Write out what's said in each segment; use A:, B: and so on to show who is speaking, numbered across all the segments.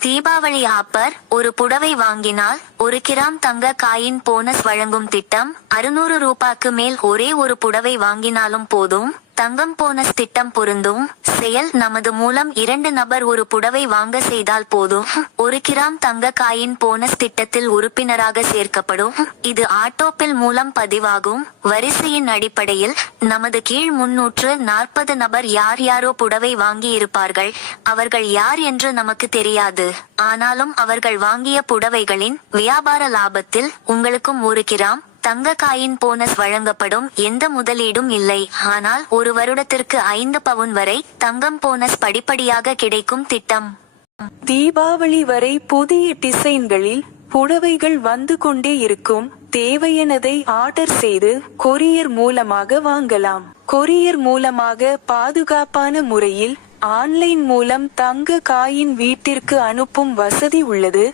A: Deepavali offer ஒரு புடவை வாங்கினால் ஒரு கிராம் தங்க காயின் போனஸ் வழங்கும் திட்டம் அறுநூறு ரூபாய்க்கு மேல் ஒரே ஒரு புடவை வாங்கினாலும் போதும். தங்கம் போனஸ் திட்டம் பொருந்தும். செயல் நமது மூலம் இரண்டு நபர் ஒரு புடவை வாங்க செய்தால் போதும். ஒரு கிராம் தங்க காயின் போனஸ் திட்டத்தில் உறுப்பினராக சேர்க்கப்படும். இது ஆட்டோபில் மூலம் பதிவாகும். வரிசையின் அடிப்படையில் நமது கீழ் முன்னூற்று நாற்பது நபர் யார் யாரோ புடவை வாங்கி இருப்பார்கள். அவர்கள் யார் என்று நமக்கு தெரியாது. ஆனாலும் அவர்கள் வாங்கிய புடவைகளின் வியாபார லாபத்தில் உங்களுக்கும் ஒரு கிராம் தங்க காயின் போனஸ் வழங்கப்படும் எந்த முதலீடும் இல்லை. ஆனால் ஒரு வருடத்திற்கு ஐந்து பவுன் வரை தங்கம் போனஸ் படிப்படியாக கிடைக்கும் திட்டம்.
B: தீபாவளி வரை புதிய டிசைன்களில் புடவைகள் வந்து கொண்டே இருக்கும். தேவையானதை ஆர்டர் செய்து கொரியர் மூலமாக வாங்கலாம். கொரியர் மூலமாக பாதுகாப்பான முறையில் ஆன்லைன் மூலம் தங்க காயின் வீட்டிற்கு அனுப்பும் வசதி உள்ளது.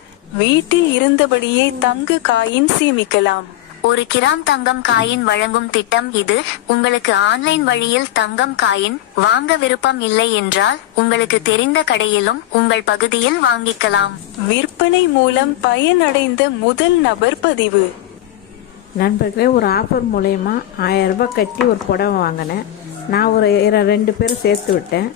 B: வீட்டில் இருந்தபடியே தங்க காயின் சேமிக்கலாம்.
A: ஒரு கிராம் தங்கம் காயின் வழங்கும் திட்டம் இது. உங்களுக்கு ஆன்லைன் வழியில் தங்கம் காயின் வாங்க விருப்பம் இல்லை என்றால் உங்களுக்கு தெரிந்த கடையிலும் உங்கள் பகுதியில் வாங்கிக்கலாம்.
B: விற்பனை மூலம் பயனடைந்த முதல் நபர் பதிவு.
C: நண்பர்களே ஒரு ஆஃபர் மூலயமா ஆயிரம் ரூபாய் கட்டி ஒரு புடவை வாங்கினேன். நான் ஒரு ரெண்டு பேரும் சேர்த்து விட்டேன்.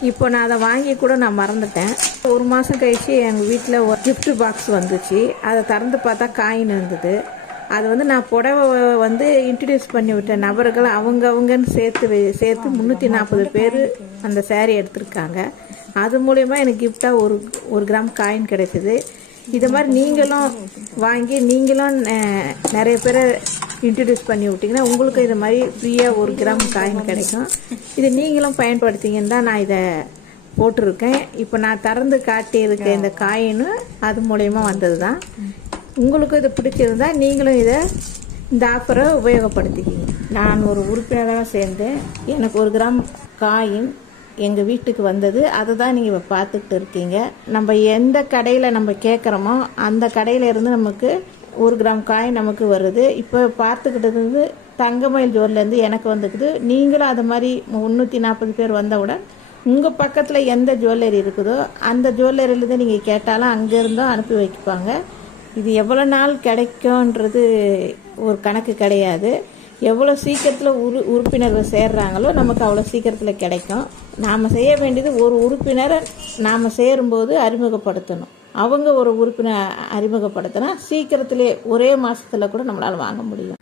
C: இப்போ நான் அதை வாங்கி கூட நான் மறந்துட்டேன். ஒரு மாதம் கழிச்சு எங்கள் வீட்டில் ஒரு gift பாக்ஸ் வந்துச்சு. அதை திறந்து பார்த்தா காயின் இருந்தது. அது வந்து நான் புடவை வந்து இன்ட்ரடியூஸ் பண்ணி விட்டேன். நபர்கள் அவங்க அவங்கன்னு சேர்த்து சேர்த்து முந்நூற்றி நாற்பது பேர் அந்த சேரீ எடுத்திருக்காங்க. அது மூலயமா எனக்கு கிஃப்டாக ஒரு ஒரு கிராம் காயின் கிடைச்சிது. இது மாதிரி நீங்களும் வாங்கி நீங்களும் நிறைய பேரை இன்ட்ரடியூஸ் பண்ணி விட்டிங்கன்னா உங்களுக்கும் இது மாதிரி ஃப்ரீயாக ஒரு கிராம் காயின் கிடைக்கும். இது நீங்களும் பயன்படுத்திங்கன்னு தான் நான் இதை போட்டிருக்கேன். இப்போ நான் திறந்து காட்டியிருக்க இந்த காயினும் அது மூலயமா வந்தது தான் உங்களுக்கும் இது பிடிச்சிருந்தா நீங்களும் இதை இந்த ஆஃபரை உபயோகப்படுத்திக்கிங்க. நான் ஒரு உறுப்பினராக சேர்ந்தேன். எனக்கு ஒரு கிராம் காயின் எங்கள் வீட்டுக்கு வந்தது. அதை தான் நீங்கள் இப்போ பார்த்துக்கிட்டு இருக்கீங்க. நம்ம எந்த கடையில் நம்ம கேட்குறோமோ அந்த கடையில் இருந்து நமக்கு ஒரு கிராம் காயின் நமக்கு வருது. இப்போ பார்த்துக்கிட்டது வந்து தங்கமயில் ஜோர்லேருந்து எனக்கு வந்துக்குது நீங்களும் அது மாதிரி முந்நூற்றி நாற்பது பேர் வந்தவுடன் உங்கள் பக்கத்தில் எந்த ஜுவல்லரி இருக்குதோ அந்த ஜுவல்லரியிலேருந்து நீங்கள் கேட்டாலும் அங்கேருந்தும் அனுப்பி வைப்பாங்க. இது எவ்வளோ நாள் கிடைக்கும்ன்றது ஒரு கணக்கு கிடையாது. எவ்வளோ சீக்கிரத்தில் உறு உறுப்பினர்கள் சேர்றாங்களோ நமக்கு அவ்வளோ சீக்கிரத்தில் கிடைக்கும். நாம் செய்ய வேண்டியது ஒரு உறுப்பினரை நாம் சேரும்போது அறிமுகப்படுத்தணும். அவங்க ஒரு உறுப்பினர் அறிமுகப்படுத்தினா சீக்கிரத்திலே ஒரே மாதத்தில் கூட நம்மளால் வாங்க முடியும்.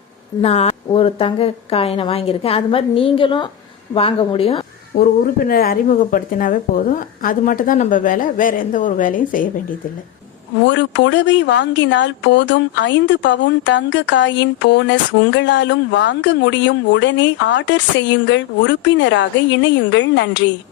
C: நான் ஒரு தங்க காயினை வாங்கியிருக்கேன். அது மாதிரி நீங்களும் வாங்க முடியும். ஒரு உறுப்பினர் அறிமுகப்படுத்தினாவே போதும். அது மட்டும் தான் நம்ம வேலை. வேறு எந்த ஒரு வேலையும் செய்ய வேண்டியதில்லை.
B: ஒரு புடவை வாங்கினால் போதும். ஐந்து பவுன் தங்க காயின் போனஸ் உங்களாலும் வாங்க முடியும். உடனே ஆர்டர் செய்யுங்கள். உறுப்பினராக இணையுங்கள். நன்றி.